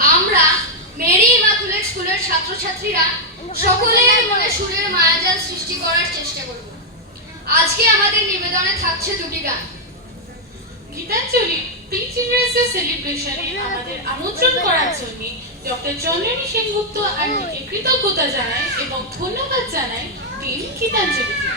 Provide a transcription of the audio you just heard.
আমরা Mary immaculate স্কুলের ছাত্রছাত্রীরা সকলের মনে সুরের মায়াজাল সৃষ্টি করার চেষ্টা করব। আজকে আমাদের নিবেদনে থাকছে দুটি গান। গীতাঞ্জলি প্রি চিলড্রেন্স ডে সেলিব্রেশনে আমাদের আমন্ত্রণ করার জন্য ডক্টর চন্দ্রানী সেনগুপ্ত আন্টিকে কৃতজ্ঞতা জানাই এবং ধন্যবাদ জানাই টিম গীতাঞ্জলিকে।